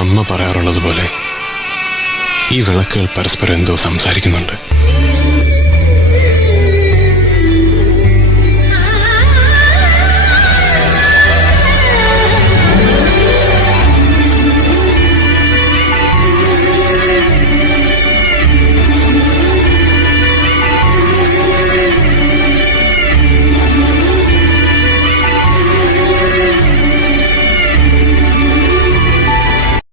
അമ്മ പറയാറുള്ളത് പോലെ ഈ വിളക്കുകൾ പരസ്പരം എന്തോ സംസാരിക്കുന്നുണ്ട്.